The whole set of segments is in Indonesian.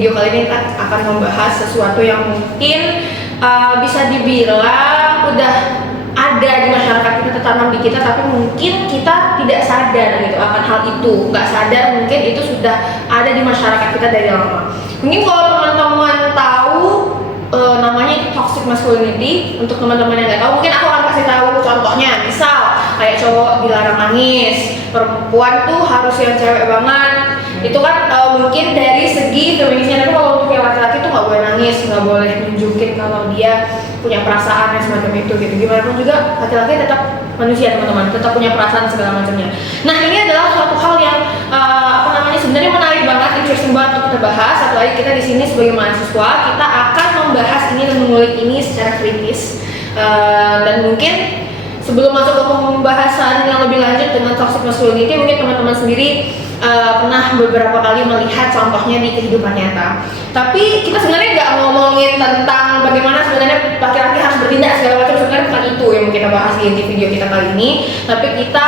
video kali ini kita akan membahas sesuatu yang mungkin bisa dibilang udah ada di masyarakat kita, tertanam di kita, tapi mungkin kita tidak sadar gitu akan hal itu. Nggak sadar mungkin itu sudah ada di masyarakat kita dari lama. Mungkin kalau teman-teman tahu namanya itu toxic masculinity. Untuk teman-teman yang nggak tahu, mungkin aku akan kasih tahu contohnya. Misal kayak cowok dilarang nangis, perempuan tuh harus yang cewek banget. Itu kan mungkin dari segi feminisnya, tapi kalau untuk yang laki-laki tuh nggak boleh nangis, nggak boleh nunjukin kalau dia punya perasaan yang semacam itu gitu. Gimana pun juga laki-laki tetap manusia teman-teman, tetap punya perasaan segala macamnya. Nah ini adalah suatu hal yang sebenarnya menarik banget, interesting banget untuk kita bahas. Apalagi kita di sini sebagai mahasiswa, kita akan membahas ini dan mengulik ini secara kritis. Dan mungkin sebelum masuk ke pembahasan yang lebih lanjut dengan toxic masculinity, mungkin teman-teman sendiri pernah beberapa kali melihat contohnya di kehidupan nyata. Tapi kita sebenarnya nggak ngomongin tentang bagaimana sebenarnya laki-laki harus bertindak segala macam, sebenarnya bukan itu yang kita bahas di video kita kali ini. Tapi kita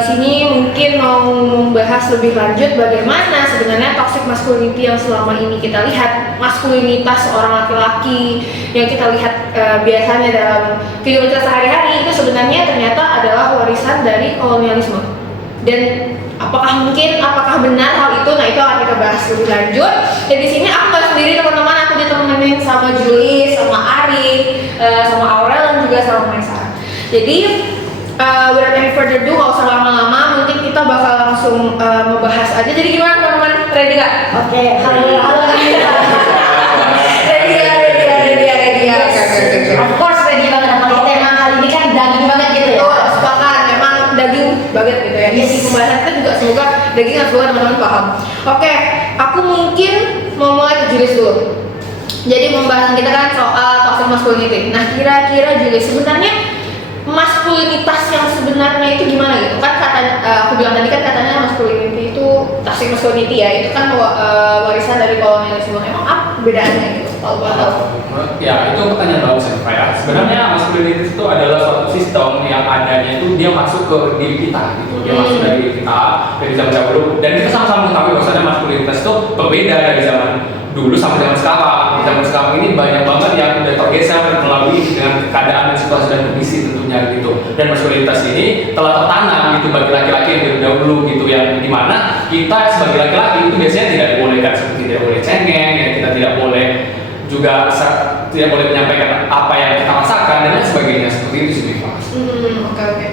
di sini mungkin mau membahas lebih lanjut bagaimana sebenarnya toxic masculinity yang selama ini kita lihat, maskulinitas seorang laki-laki yang kita lihat biasanya dalam kehidupan kita sehari-hari itu sebenarnya ternyata adalah warisan dari kolonialisme. Dan apakah benar hal itu? Nah itu akan kita bahas lebih lanjut. Dan di sini aku nggak sendiri teman-teman, aku ditemenin sama Julie, sama Ari, sama Aurel dan juga sama Maisa. Jadi without any further ado, nggak usah lama-lama, mungkin kita bakal langsung membahas aja. Jadi gimana teman-teman? Ready nggak? Oke, halo. Ready. Of course ready banget. Apalagi tema kali ini kan daging banget gitu ya. Oh, sepakat, memang daging banget gitu ya. Isi pembahasan kita juga semoga daging dan semoga teman-teman paham. Oke, aku mungkin mau mulai ke Julius dulu. Jadi pembahasan kita kan soal toxic masculinity. Nah kira-kira Julius, sebenarnya maskulinitas yang sebenarnya itu gimana gitu? Kan aku bilang tadi kan katanya masculinity itu toxic masculinity ya, itu kan warisan dari kolonialisme. Emang apa bedanya gitu? Kalau boleh tahu? Ya itu pertanyaan bagus ya. Sebenarnya maskulinitas itu adalah suatu sistem yang adanya itu dia masuk ke diri kita gitu. Dia masuk dari diri kita dari zaman dahulu, dan kita sama-sama mengetahui bahwasanya maskulinitas itu berbeda dari zaman dulu sampai zaman sekarang. Di zaman sekarang ini banyak banget yang udah tergeser melalui dengan keadaan dan situasi dan kondisi tentunya gitu. Dan maskulinitas ini telah tertanam gitu bagi laki-laki yang dari dahulu gitu, yang dimana kita sebagai laki-laki itu biasanya tidak dibolehkan, seperti tidak boleh cengeng, ya kita tidak boleh juga tidak boleh menyampaikan apa yang kita rasakan dan lain sebagainya, seperti itu sih. Oke.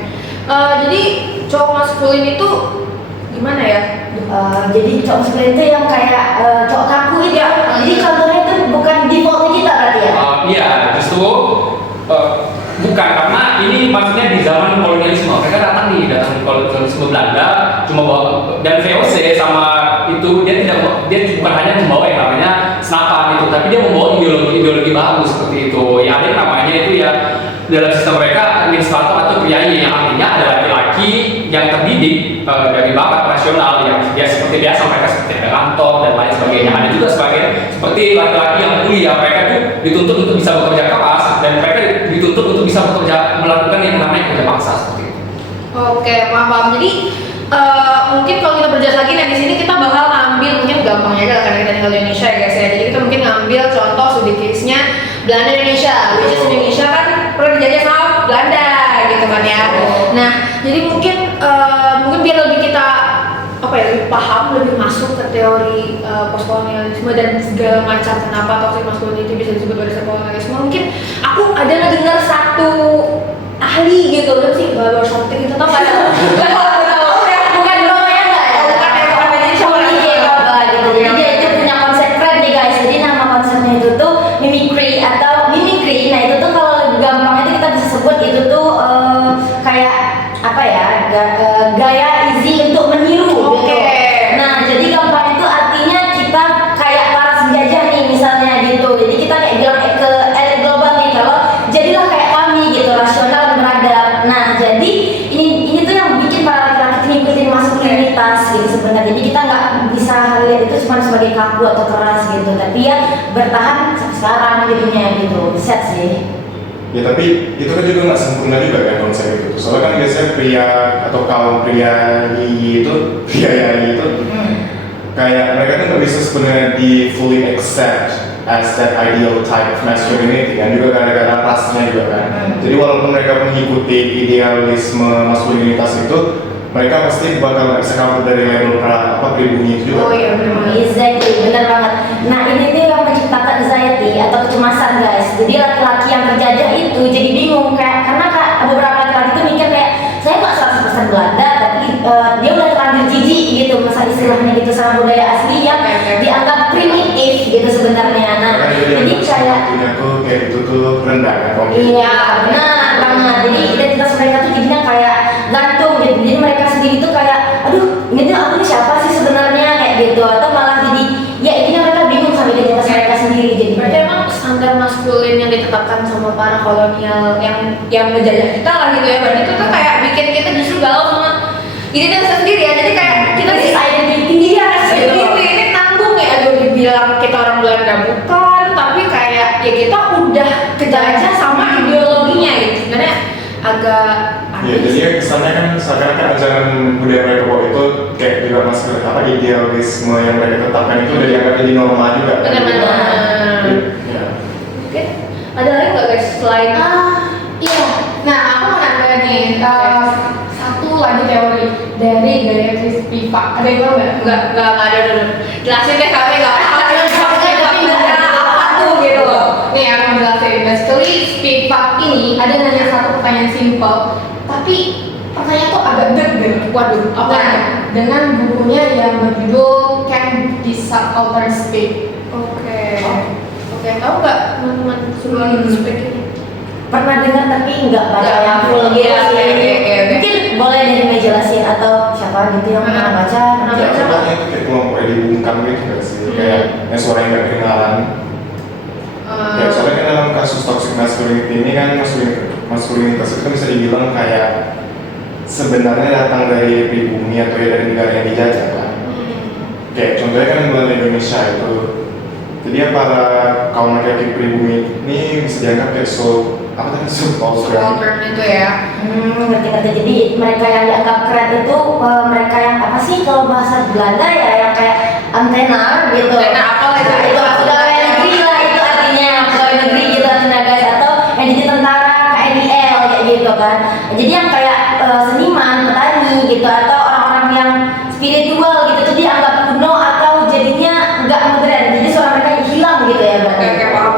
Jadi cowok maskulin itu gimana ya? Jadi cowok maskulin itu yang kayak cowok kaku gitu ya. Jadi contohnya itu bukan defaultnya kita berarti ya? Iya, justru bukan, karena ini maksudnya di zaman kolonialisme. Mereka datang di kolonialisme Belanda, cuma bawa, dan VOC sama itu dia bukan hanya membawa yang namanya senapan itu, tapi dia membawa ideologi baru seperti itu. Ya ada yang namanya itu ya dalam sistem mereka administrator atau priayi, yang artinya ada laki-laki yang terdidik dari bakat rasional yang dia seperti biasa, mereka seperti ada kantor dan lain sebagainya. Ada juga seperti laki-laki yang kuliah, mereka itu dituntut untuk bisa bekerja keras, dan mereka dituntut untuk bisa melakukan yang namanya kerja paksa seperti itu. Oke, paham. Jadi mungkin kalau kita berjalan lagi, nah di sini kita bakal ngambil, mungkin gampangnya aja karena kita tinggal di Indonesia ya guys ya. Jadi kita mungkin ngambil contoh studi case-nya Belanda Indonesia, which is Indonesia kan pernah dijajah sama Belanda gitu kan ya. Nah, jadi mungkin biar lebih kita lebih paham, lebih masuk ke teori postkolonialisme dan segala macam kenapa toxic masculinity bisa disebut warisan kolonialisme. Mungkin aku ada ngedengar satu ahli gitu kan sih, baru something itu tau gak ya? Bukan doang ya nggak ya? Bukan ya, Jadi dia itu punya konsep keren nih guys. Jadi nama konsepnya itu tuh mimicry atau mimicry. Nah itu tuh kalau lebih gampang itu kita bisa sebut itu tuh kayak apa ya? Gaya easy untuk meniru. Oke. Nah jadi gampang itu artinya kita kayak para penjajah nih misalnya gitu. Jadi kita kayak bilang ke elit global nih, kalau jadilah kayak kami gitu, rasional dan beradab. Nah jadi ini tuh yang bikin para laki-laki ngikutin maskulinitas gitu sebenarnya. Jadi kita nggak bisa lihat itu cuma sebagai kaku atau keras gitu, tapi ya bertahan sampai sekarang jadinya gitu. Set sih. Ya tapi itu kan juga nggak sempurna juga kan konsep itu. Soalnya kan biasanya pria atau kaum pria itu kayak mereka tuh nggak bisa sebenarnya di fully accept as that ideal type of masculinity kan, juga gara-gara rasnya juga kan. Jadi walaupun mereka mengikuti idealisme maskulinitas itu, mereka pasti bakal nggak bisa kabur dari label pribumi itu juga. Oh iya benar. Exactly, benar banget. Nah ini tuh yang menciptakan anxiety atau kecemasan guys. Jadi laki-laki yang terjajah itu jadi bingung kayak karena beberapa laki-laki tuh mikir kayak saya nggak 100% Belanda, tapi dia udah terlanjur jijik gitu masa istilahnya gitu sama budaya asli yang dianggap primitif gitu sebenarnya. Nah jadi kayak tuh kayak itu tuh rendah kan. iya benar banget. Jadi identitas mereka tuh jadinya kayak gantung gitu. Jadi mereka sendiri tuh kayak aduh ini tuh aku nih siapa sih sebenarnya kayak gitu, atau malah jadi ya intinya mereka bingung sama identitas mereka sendiri. Jadi Berarti emang standar maskulin yang ditetapkan sama para kolonial yang menjajah kita lah gitu ya. Berarti itu tuh kayak bikin kita justru galau sama identitas sendiri ya. Jadi kayak kita Krisis identity. iya ini tanggung ya. Aduh dibilang kita orang Belanda bukan, tapi kayak ya kita udah kejajah sama ideologinya gitu. Sebenarnya agak Ya, jadi ya kesannya kan seakan-akan ajaran budaya mereka bahwa itu kayak juga masuk idealisme yang mereka tetapkan itu udah dianggap jadi norma juga kan. benar-benar. Ya. Oke, ada lagi nggak guys selain Iya, nah aku mau nanya nih satu lagi teori dari gaya Spivak. Ada yang tahu nggak? nggak ada dulu. Jelasin deh kami nggak apa tuh gitu loh. Nih aku mau jelasin. Basically Spivak ini ada nanya satu pertanyaan simple, tapi pertanyaan tuh agak deg. Waduh, apa? Nah, dengan bukunya yang berjudul Can These Subalterns Speak? Oke, tahu nggak teman-teman sebelum speak ini? pernah dengar tapi nggak baca Nggak. yang full gitu Iya, sih. oke. Mungkin boleh dari Mei jelasin atau siapa gitu yang pernah baca. Pernah Ya, baca. contohnya itu kayak kelompok yang dibungkam gitu nggak sih? Kayak yang suara yang nggak kedengaran. Ya, soalnya kan dalam kasus toxic masculinity ini kan maskulinitas itu kan bisa dibilang kayak sebenarnya datang dari pribumi atau ya dari negara yang dijajah kan. Kayak contohnya kan Belanda Indonesia itu. Jadi ya para kaum laki-laki pribumi ini bisa dianggap kayak Subaltern itu ya. Ngerti-ngerti. Jadi mereka yang dianggap keren itu mereka yang apa sih kalau bahasa Belanda ya yang kayak antena gitu. Antena apa lah itu? Itu pegawai negeri lah itu artinya pegawai negeri gitu artinya guys, atau yang jadi tentara KNIL kayak gitu kan. Jadi yang kayak seniman, petani gitu atau orang-orang yang spiritual gitu tuh dianggap kuno atau jadinya nggak modern. Jadi suara mereka hilang gitu ya berarti. Oke, paham.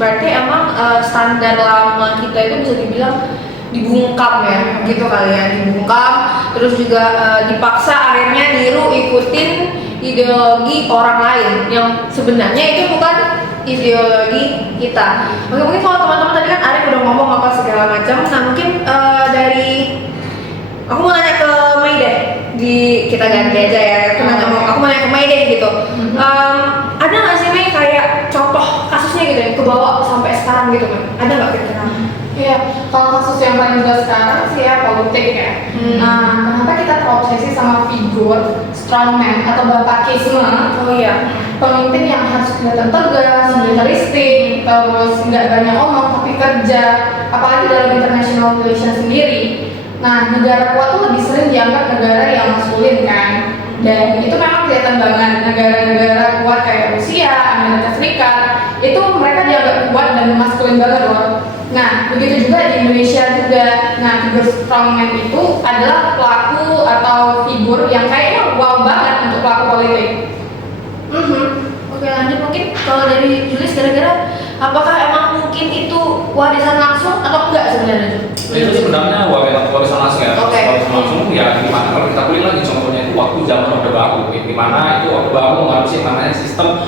Berarti emang standar lama kita itu bisa dibilang dibungkam ya, gitu kali ya, dibungkam. Terus juga dipaksa akhirnya niru ikutin ideologi orang lain yang sebenarnya itu bukan ideologi kita. Oke, mungkin kalau teman-teman tadi kan Arif udah ngomong apa segala macam. Nah mungkin dari aku mau nanya ke Mei deh, kita ganti aja ya. Aku mau nanya ke Mei deh gitu. Ada nggak sih Mei kayak contoh kasusnya gitu yang kebawa sampai sekarang gitu Mei? Ada nggak kira-kira? Iya, kalau kasus yang paling jelas sekarang sih ya politik ya. Nah, kenapa kita terobsesi sama figur strongman atau bapakisme? Oh iya. Pemimpin yang harus kelihatan tegas, militeristik, terus nggak banyak omong tapi kerja, apalagi dalam international relations sendiri. Nah, negara kuat tuh lebih sering dianggap negara yang maskulin kan. Dan itu memang kelihatan banget negara-negara kuat kayak Rusia, Amerika Serikat, itu mereka dianggap kuat dan maskulin banget loh. Nah, begitu juga di Indonesia juga. Nah, figur strongman itu adalah pelaku atau figur yang kayaknya wow banget untuk pelaku politik. Oke, lanjut mungkin kalau dari Julius kira-kira apakah emang mungkin itu warisan langsung atau enggak sebenarnya? Itu sebenarnya warisan langsung ya. Oke. Warisan langsung ya gimana kalau kita kulik lagi contohnya itu waktu zaman Orde Baru, di mana itu Orde Baru mengadopsi namanya sistem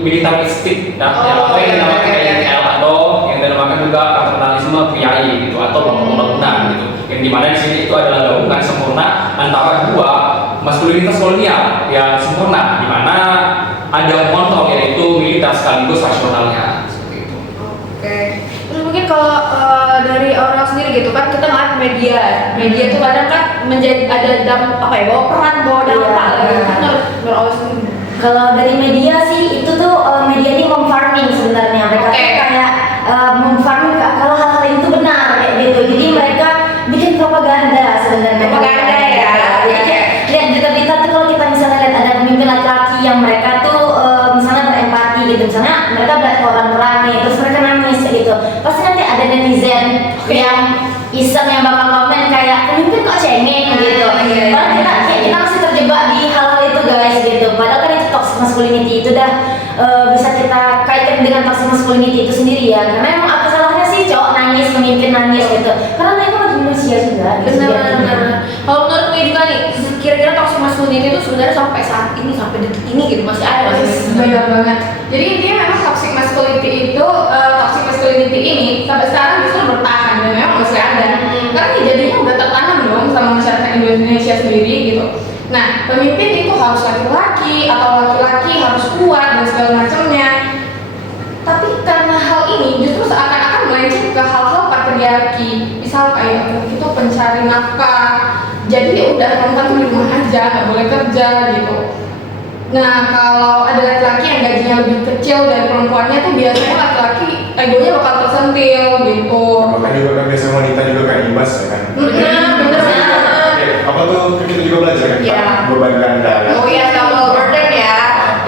militeristik dan yang apa yang dinamakan KNL atau yang dinamakan juga paternalisme priai gitu atau bangunan gitu. Yang dimana di sini itu adalah gabungan sempurna antara dua maskulinitas kolonial yang sempurna, di mana ada motor yaitu militer sekaligus rasionalnya seperti itu. Oke. Terus mungkin kalau dari orang sendiri gitu kan kita ngeliat media itu kadang kan menjadi ada apa ya bawa peran bawa dampak Iya, gitu. iya. Menurut Allah sendiri. Kalau dari media sih itu tuh media ini mem-farming sebenarnya. Mereka Oke. tuh kayak mem-farming kalau hal-hal itu benar kayak gitu. Jadi mereka bikin propaganda sebenarnya. Propaganda ya. Jadi kayak lihat berita-berita tuh kalau kita yang iseng yang bakal komen kayak pemimpin kok cengeng gitu. Iya. Padahal kita masih terjebak di hal itu guys gitu. Padahal kan itu toxic masculinity itu udah bisa kita kaitkan dengan toxic masculinity itu sendiri ya. Karena emang apa salahnya sih cowok nangis, pemimpin nangis gitu. Karena mereka masih manusia juga. Gitu, Benar. Kalau menurut gue juga nih, kira-kira toxic masculinity itu sebenarnya sampai saat ini, sampai detik ini gitu masih ada masih. Banyak banget. Jadi intinya memang toxic masculinity ini sampai sekarang justru bertahan dan memang masih ada. Karena ini jadinya udah tertanam dong sama masyarakat Indonesia sendiri gitu. Nah, pemimpin itu harus laki-laki atau laki-laki harus kuat dan segala macamnya. Tapi karena hal ini justru seakan-akan melenceng ke hal-hal patriarki. Misal kayak itu pencari nafkah. Jadi ya udah nonton di rumah aja, nggak boleh kerja gitu. Nah, kalau ada laki-laki yang gajinya lebih kecil dari perempuannya tuh biasanya laki-laki egonya bakal tersentil gitu. Makanya juga kan biasanya wanita juga kayak imbas ya kan. Benar. Oke, apa tuh kita juga belajar kan Iya. beban ganda kan. Oh iya, double burden ya.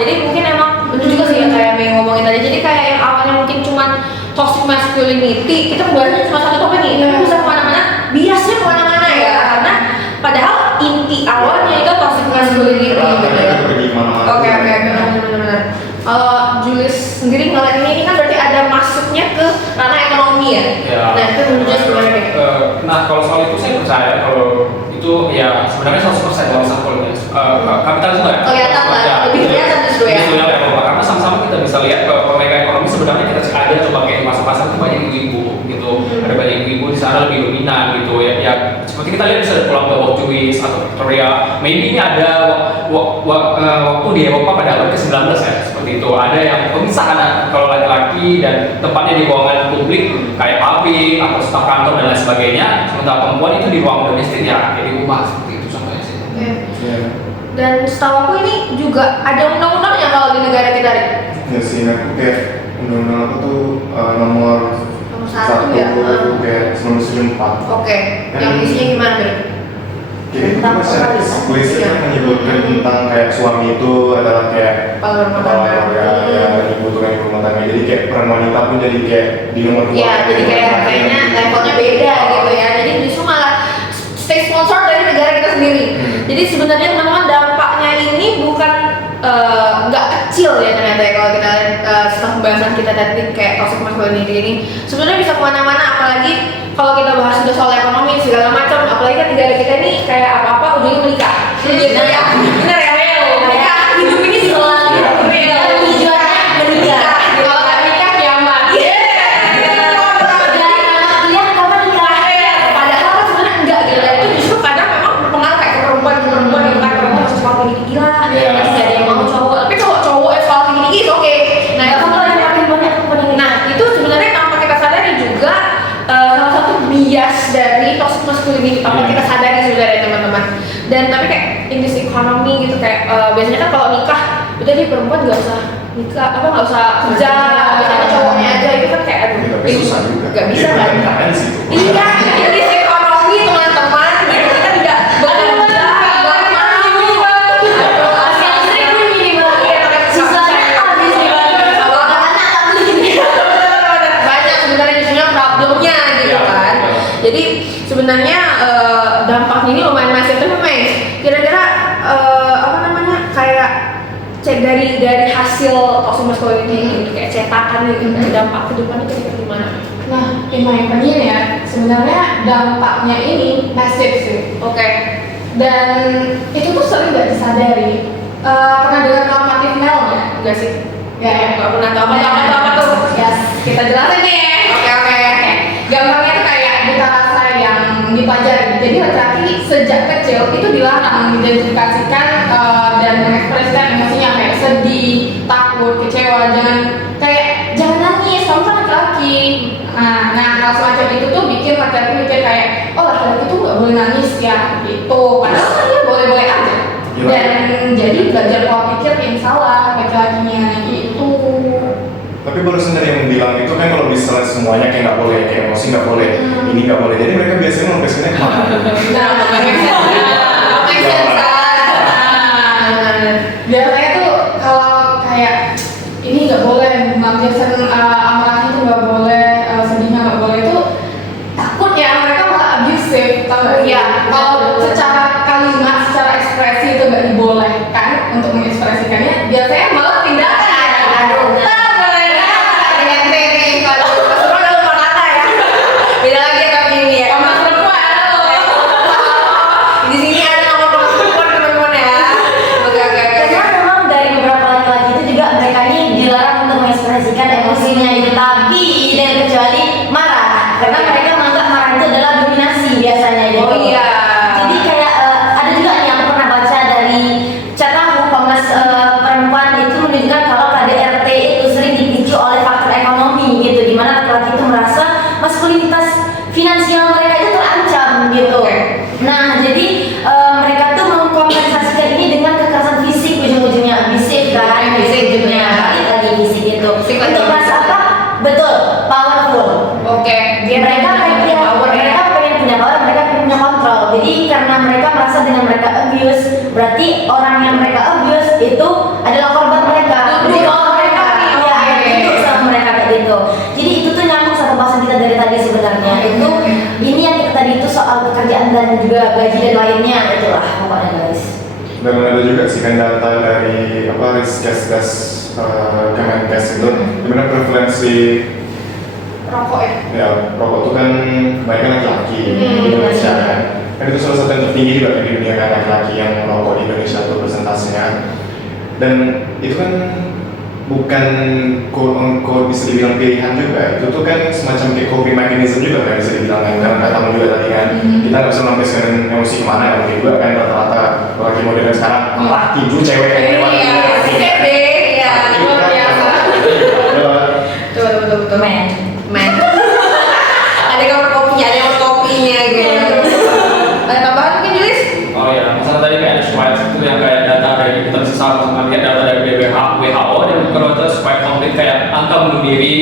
Jadi mungkin emang betul juga sih yang kayak Mei ngomongin tadi. Jadi kayak yang awalnya mungkin cuman toxic masculinity, kita bahasnya cuma satu topik nih, tapi bisa kemana-mana, biasnya kemana-mana ya. Karena padahal inti awalnya itu toxic masculinity gitu ya. Pergi kemana-mana. Oke, benar. Kalau Julius sendiri ngeliat ini kan berarti ada masuknya ke ranah ekonomi ya. Ya. Nah itu menurut Julius gimana nih? Nah kalau soal itu saya percaya kalau itu ya sebenarnya 100% kalau misalnya kapitalisme ya. Kelihatan lah, lebih kelihatan justru ya. Justru ya karena sama-sama kita bisa lihat pemegang ekonomi sebenarnya kita ada coba kayak di pasar-pasar itu banyak ibu-ibu gitu. Ada banyak ibu-ibu di sana lebih dominan gitu ya. Seperti kita lihat bisa pulang ke Jewish atau Victoria. Maybe ini ada waktu di Eropa pada abad ke-19 ya seperti itu. Ada yang pemisahan kalau laki-laki dan tempatnya di ruangan publik kayak pabrik atau staf kantor dan lain sebagainya. Sementara perempuan itu di ruang domestik ya kayak di rumah seperti itu contohnya sih. Iya. Dan setahu aku ini juga ada undang-undangnya kalau di negara kita Rik. Ya sih, aku kayak undang-undang apa tuh nomor Nomor satu ya. kayak 1974. Oke, yang isinya gimana Rik? Jadi itu Tentang masih apa? eksplisit Iya. menyebutkan tentang kayak suami itu adalah kayak Kepala rumah kepala tangga. keluarga, ya ibu tuh kan ibu rumah tangga. Jadi kayak peran wanita pun jadi kayak di nomor dua. Iya, jadi kayak kayaknya levelnya beda gitu ya. Jadi justru malah stay sponsor dari negara kita sendiri. Jadi sebenarnya teman-teman dampaknya ini bukan nggak kecil ya ternyata ya kalau kita lihat setelah pembahasan kita tadi kayak toxic masculinity ini sebenarnya bisa kemana-mana, apalagi kalau kita bahas sudah soal ekonomi segala macam, apalagi kan negara kita ini kayak apa-apa ujungnya menikah. Gitu ya, bener ya Mel. Menikah hidup ini selalu real. Tujuannya menikah. Kalau nggak nikah kiamat. Lihat kapan nikah? Padahal kan sebenarnya enggak gitu. Dan itu justru kadang memang berpengaruh kayak ke perempuan gitu kan, perempuan harus sekolah tinggi gila, Iya. masih nggak ada yang mau cowok. Tapi kalau cowok yang sekolah tinggi itu oke. Nah itu Kamu yang paling banyak kepada nah itu sebenarnya tanpa kita sadari juga salah satu bias dari toxic masculinity tanpa kita sadari sebenarnya teman-teman. Dan tapi kayak in this economy gitu kayak biasanya kan kalau nikah udah dia perempuan nggak usah nikah apa nggak usah kerja, biasanya cowoknya aja itu kan kayak aduh Tapi susah juga. nggak bisa kan. Kan sih itu. Iya, ini ekonomi teman-teman. Gitu kita tidak bekerja, nggak mau. Aduh, hasil istri pun minimal. Iya, pakai Sisanya habis nih. Kalau anak tak beli. Banyak sebenarnya justru problemnya gitu kan. Jadi sebenarnya dampaknya ini lumayan masif tapi Mei. Kira-kira apa namanya kayak cek dari hasil toxic masculinity ini kayak cetakan gitu dampak ke depan itu gimana? Nah, in my opinion ya, sebenarnya dampaknya ini masif sih. Oke. Dan itu tuh sering nggak disadari. Pernah dengar normatif Nell nggak? Enggak sih. Nggak ya? Nggak pernah tahu apa tuh. Yes, kita jelasin nih ya. Oke. Gampangnya tuh kayak buta rasa yang dipelajari. Jadi laki-laki sejak kecil itu dilarang mengidentifikasikan dan mengekspresikan emosinya kayak sedih, takut, kecewa. Jangan nangis, kamu kan laki-laki. Nah hal semacam itu tuh bikin laki-laki mikir kayak, oh laki-laki tuh nggak boleh nangis ya, gitu. Padahal kan dia boleh-boleh aja. Iya. Dan jadi belajar pola pikir yang salah laki-lakinya gitu. Tapi barusan dari yang bilang itu kan kalau misalnya semuanya kayak nggak boleh, kayak emosi nggak boleh, ini nggak boleh. Jadi mereka biasanya mempresentasinya kemana? Nah, make sense kan? Biasanya tuh kalau kayak ini nggak boleh, melampiaskan amarahnya tuh nggak boleh, sedihnya nggak boleh tuh Nah, jadi mereka tuh mengkompensasikan ini dengan kekerasan fisik ujung-ujungnya, abusif kan, Fisik ujungnya juga. balik lagi fisik itu. Fisik lagi. Untuk merasa apa? Betul, powerful. Oke, dia Mereka punya kayak power ya. mereka pengen punya power, mereka pengen punya kontrol. Jadi karena mereka merasa dengan mereka abuse, berarti orang yang mereka abuse itu adalah korban mereka. Duduk Bukan sama mereka nih. Iya, Oke. duduk sama mereka kayak gitu. Jadi itu tuh nyambung sama bahasan kita dari tadi sebenarnya. Itu ini yang kita tadi itu soal pekerjaan dan juga gaji dan lainnya, itulah pokoknya guys. Dan ada juga sih kan data dari apa Riskesdas Kemenkes itu, dimana prevalensi Rokok ya. ya rokok itu kan kebanyakan laki-laki di Indonesia kan. Kan itu salah satu yang tertinggi juga di dunia kan, laki-laki yang merokok di Indonesia itu persentasenya. Dan itu kan bukan quote bisa dibilang pilihan juga, itu tuh kan semacam kayak coping mechanism juga kan bisa dibilang kan, karena katamu juga tadi kan kita nggak bisa melampiaskan emosi kemana ya, mungkin juga kan rata-rata laki modern sekarang laki ju cewek kayak lewat Iya, CB ya, luar biasa. Betul. Men. Ada kamar kopinya, ada kamar kopinya gitu. Ada tambahan mungkin Julis? Oh ya, masalah tadi kayak swipe itu yang kayak data dari kita bisa sama lihat data dari WHO dan kalau itu swipe konflik kayak angka bunuh diri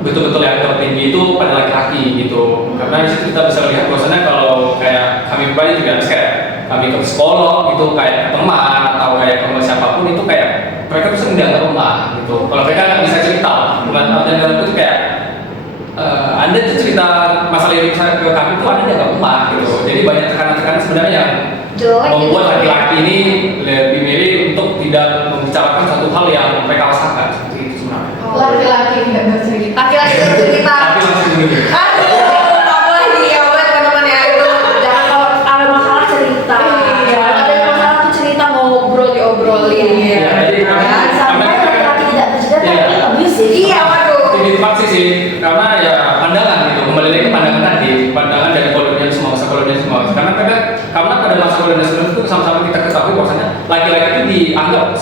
betul-betul yang tertinggi itu pada laki-laki gitu. Karena di situ kita bisa lihat bahwasannya kalau kayak kami pribadi juga kayak kami ke psikolog gitu kayak teman atau kayak ke siapapun itu kayak mereka bisa mendianggap lemah gitu. Kalau mereka nggak bisa cerita, bukan artinya dalam itu kayak Anda tuh cerita masalah ini ke kami tuh Anda nggak lemah gitu. Jadi banyak tekanan-tekanan sebenarnya yang Jelek membuat gitu. laki-laki ini lebih milih untuk tidak membicarakan satu hal yang mereka rasakan seperti itu sebenarnya. Laki-laki tidak bercerita. Laki-laki bercerita. Tapi langsung begitu. Aduh, apa lagi ya buat teman-teman ya itu jangan kalau ada masalah cerita. Iya. Kalau ada masalah tuh cerita ngobrol diobrolin. Iya, jadi Jangan sampai laki-laki tidak bercerita Iya. tapi abusive. Iya, waduh. Itu pasti sih, karena ya pandangan gitu, kembali lagi ke pandangan tadi, pandangan dari kolonialisme, masa kolonialisme. Karena pada masa kolonialisme itu sama-sama kita ketahui bahwasanya laki-laki itu dianggap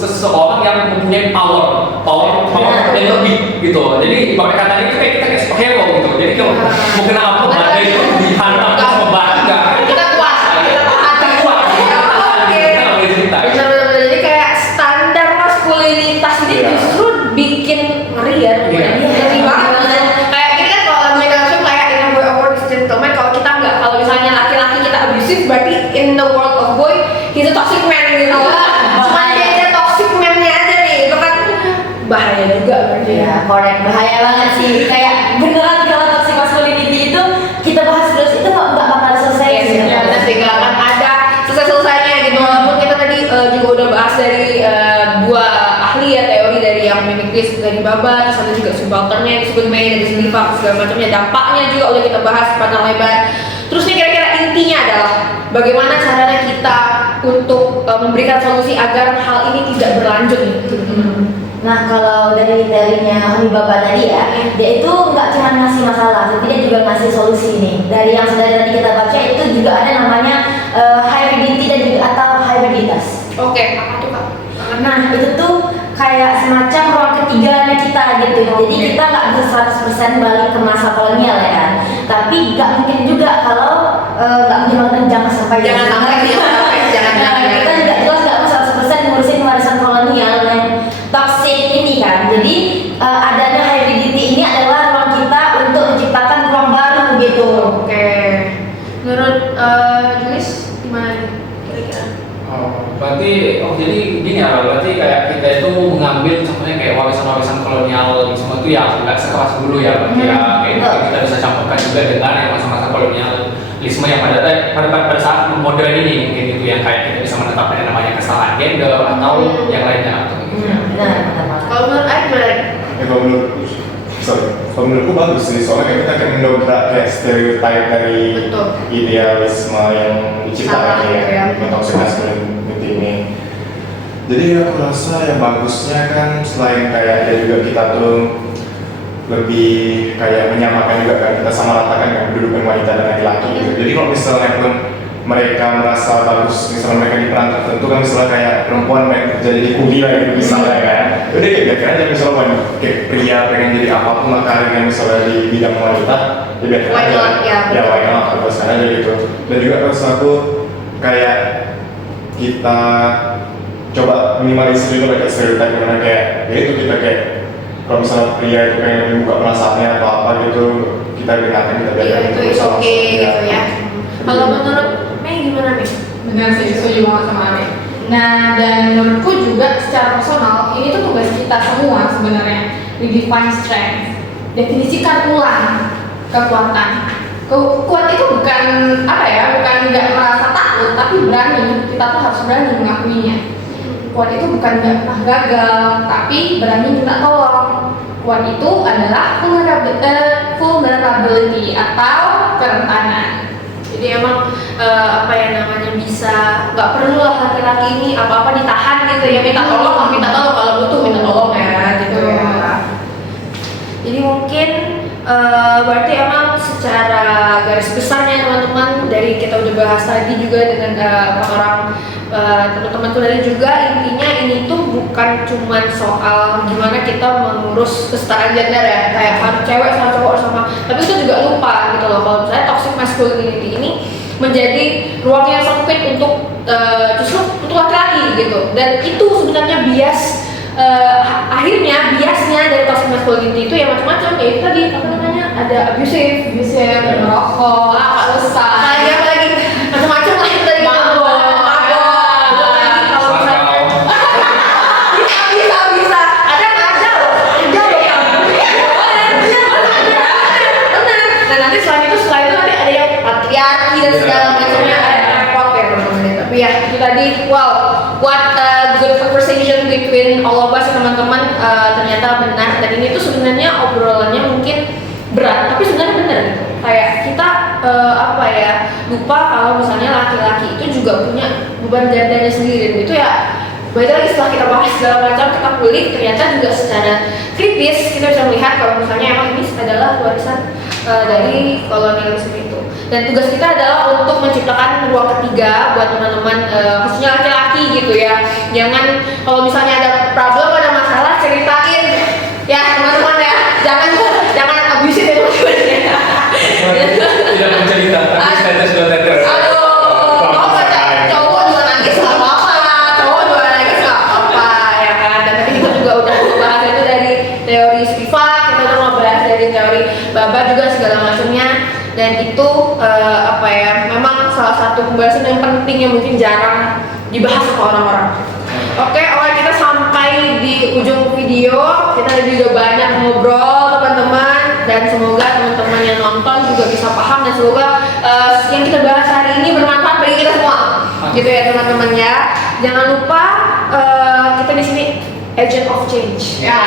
seseorang yang mempunyai power yang lebih gitu. Jadi pakai kata itu kayak kita kayak superhero gitu. Jadi kalau mau kena apa badai itu dihantam sama badai. Kita kuat, kita tahan. Kita kuat. Oke. Kita nggak boleh cerita. Benar-benar jadi kayak standar maskulinitas ini Iya. justru bikin ngeri ya. Iya. Ngeri banget. Kayak gini kan kalau lagunya langsung kayak in a way of world is gentleman. Kalau kita nggak, kalau misalnya laki-laki kita abusive, berarti in the world of boy he's a toxic man gitu. Cuma dia ada toxic man-nya aja nih, itu kan bahaya juga berarti. Iya, korek, bahaya banget sih. Kayak beneran kalau toxic masculinity itu kita bahas terus itu nggak bakal selesai Iya sih, sebenarnya. benar sih, nggak akan ada selesai-selesainya gitu. Walaupun kita tadi juga udah bahas dari dua ahli ya, teori dari yang mimikris dari Baba, terus ada juga subalternnya disebut May dari segi fakta segala macamnya, dampaknya juga udah kita bahas panjang lebar. Terus nih kira-kira intinya adalah bagaimana caranya kita untuk memberikan solusi agar hal ini tidak berlanjut nih. Nah kalau dari teorinya Bapak tadi ya, dia itu nggak cuma ngasih masalah, tapi dia juga ngasih solusi nih. Dari yang sudah tadi kita baca itu juga ada namanya hybridity dan juga atau hybriditas. Oke, apa tuh Kak? Nah itu tuh kayak semacam ruang ketiganya kita gitu. Jadi Oke. kita nggak bisa 100% balik ke masa kolonial ya kan. Tapi nggak mungkin juga kalau nggak mungkin banget jangan sampai Jangan sampai, jangan Nah, kita juga jelas nggak bisa 100% ngurusin warisan kolonial yang toxic ini kan. Jadi adanya hybridity ini adalah ruang kita untuk menciptakan ruang baru gitu. Oke. Menurut Julis gimana nih kira-kira? Jadi gini ya, berarti kayak kita itu mengambil contohnya kayak warisan-warisan kolonial semua itu ya nggak sekelas dulu ya, berarti ya kayak itu kita bisa campurkan juga dengan yang masa-masa kolonialisme yang pada saat modern ini mungkin itu yang kayak kita bisa menetapkan yang namanya kesalahan gender atau yang lainnya atau gitu ya. Benar, benar banget. Kalau menurut Aik gimana? Ya kalau menurutku bagus sih, soalnya kayak kita kayak mendobrak kayak stereotype dari Betul. idealisme yang diciptakan Salah, ya. ya, toxic masculinity ini. Jadi aku rasa yang bagusnya kan selain kayak ya juga kita tuh lebih kayak menyamakan juga kan, kita sama ratakan kan kedudukan wanita dan laki-laki gitu. Jadi kalau misalnya pun mereka merasa bagus, misalnya mereka di peran tertentu kan, misalnya kayak perempuan pengen kerja jadi kuli lah gitu misalnya kan, udah kayak biarkan aja misalnya kayak pria pengen jadi apapun lah karirnya misalnya di bidang wanita, ya biarkan Why aja, not, ya. ya why not, teruskan aja gitu. Dan juga plus satu kayak kita coba minimalisir itu kayak stereotype dimana kayak ya itu kita kayak kalau misalnya pria itu pengen lebih buka perasaannya atau apa gitu kita dengarkan kita Iya, biarkan itu terus is sama oke gitu ya. Kalau Iya. menurut Mei gimana Mei? Benar sih, setuju banget sama Ame. Nah, dan menurutku juga secara personal ini tuh tugas kita semua sebenarnya, redefine strength. Definisikan ulang kekuatan. Kuat itu bukan apa ya, bukan nggak merasa takut, tapi berani. Kita tuh harus berani mengakuinya. Kuat itu bukan nggak pernah gagal, tapi berani minta tolong. Kuat itu adalah vulnerability atau kerentanan. Jadi emang apa ya namanya bisa nggak perlu lah laki-laki ini apa-apa ditahan gitu ya, minta tolong kalau butuh minta tolong ya gitu ya. Jadi mungkin berarti emang secara garis besarnya teman-teman dari kita udah bahas tadi juga dengan orang teman-teman tuh dari juga intinya ini tuh bukan cuman soal gimana kita mengurus kesetaraan gender ya kayak harus cewek sama cowok sama, tapi kita juga lupa gitu loh kalau misalnya toxic masculinity ini menjadi ruang yang sempit untuk justru untuk laki-laki gitu, dan itu sebenarnya akhirnya biasnya dari toxic masculinity itu ya macam-macam ya, itu tadi apa namanya ada abusive, merokok, rusak, lagi macam-macam lah itu tadi Mabok. belum lagi kalau misalnya bisa ada benar. Nah nanti selain itu nanti ada yang patriarki dan segala macamnya, ada repot ya teman-teman. Tapi ya itu tadi wow, what a good conversation between all of us teman-teman, ternyata benar, dan ini tuh sebenarnya obrolannya mungkin berat tapi sebenarnya benar gitu. Kayak kita apa ya, lupa kalau misalnya laki-laki itu juga punya beban gandanya sendiri, dan itu ya balik lagi setelah kita bahas segala macam, kita kulik ternyata juga secara kritis kita bisa melihat kalau misalnya emang ini adalah warisan dari kolonialisme itu, dan tugas kita adalah untuk menciptakan ruang ketiga buat teman-teman khususnya laki-laki gitu ya. Jangan kalau misalnya ada problem, ada masalah, ceritain ya teman-teman ya, jangan abusive ya teman-teman ya. Tidak mencerita, tapi status sudah tender. Aduh, mau baca cowok juga nangis nggak apa-apa, cowok juga nangis nggak apa-apa ya kan. Dan tadi kita juga udah membahas itu dari teori Spivak, kita udah membahas dari teori Baba juga segala macamnya, dan itu apa ya, memang salah satu pembahasan yang penting yang mungkin jarang dibahas sama orang-orang. Oke, kita sampai di ujung video. Kita juga banyak ngobrol teman-teman, dan semoga teman-teman yang nonton juga bisa paham, dan semoga yang kita bahas hari ini bermanfaat bagi kita semua. Gitu ya teman-teman ya. Jangan lupa kita di sini agent of change. Ya.